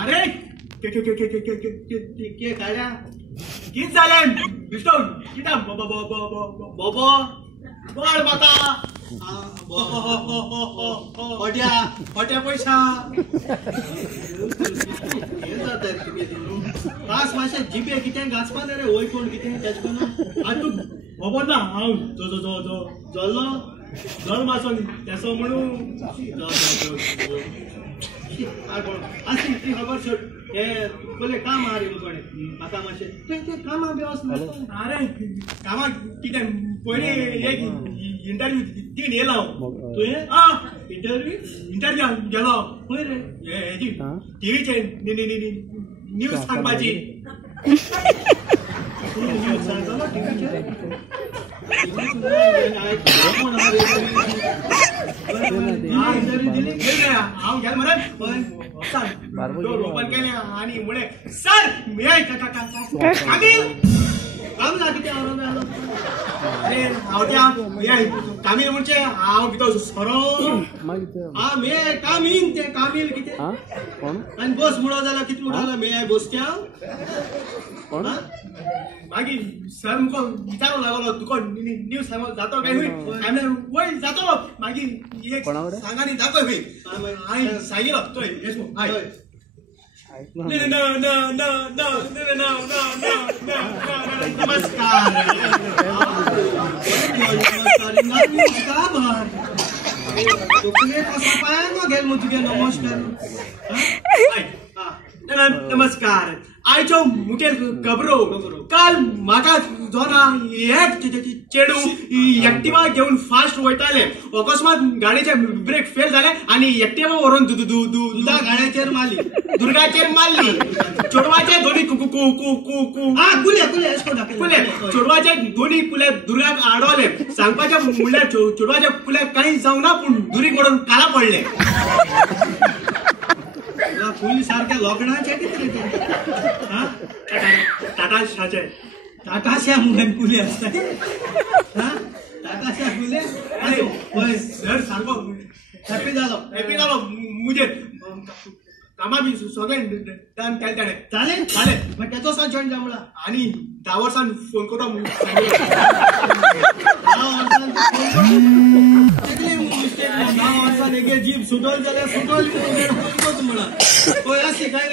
अरे के काढ्या कित झाले विष्णू किता बाबा गोड माता होट्या पैसा घास माशे जिबे कितें घास पान रे वय कोण कितें तेज कोण आ तू खबर ना हांव जल्लो जल मासो तेसो म्हणून अशी ती खबर सोड हे बोले काम आरे कोणे म्हाका मातशे ते कामा बेवस अरे कामा कितें पयली एक इंटरव्यू तीन येला तू इंटरव्यू गेलो पळय रे हेजी टीव्हीचे न्यूज सांगपाची न्यूज सांगतालो टीव्हीचे हांव गेल मरे ओपन केले आणि म्हणे सर मी काम ना कितें अरे हांव त्या कामील म्हणचे हांव कितें सरो हा मे कामीन ते कामील कितें आनी बस म्हणो जाल्यार कितें म्हणलो मे बसत्या मागीर सर मुको विचारूंक लागलो तुका न्यूज सांगो जातो काय हुई वय जातो मागीर एक सांगानी जातो हुई हांवें सांगितलो तोय येस हाय नमस्कार नमस्कार आयचो मुखेल खबरो काल म्हाका जोना एक चेडू एक्टिवा घेवन फास्ट वयताले अकस्मात गाडयेचे ब्रेक फेल जाले आणि एक्टिवा व्हरून दुधा गाड्याचेर मारली दुर्गाचेर मारली चोडवाचे दोन्ही कुले चोडवाचे दोन्ही कुले दुर्गाक आडवले सांगपाचे म्हणल्यार चोडवाचे कुले काही जावं ना पूण दुरीक ओडून काला पडले फुल सारख्या लॉकडाऊनचे किती टाटा शा म्हणून कुले असतात टाटा शा कुले अरे सर सारखो हॅपी झालो मुझे कामा बी सगळे डन केले चालेल मग त्याचो सा जॉईन जावला आणि 10 वर्षान फोन करो जीप सुटोल जाल्यार सुटोल म्हणा अशी काय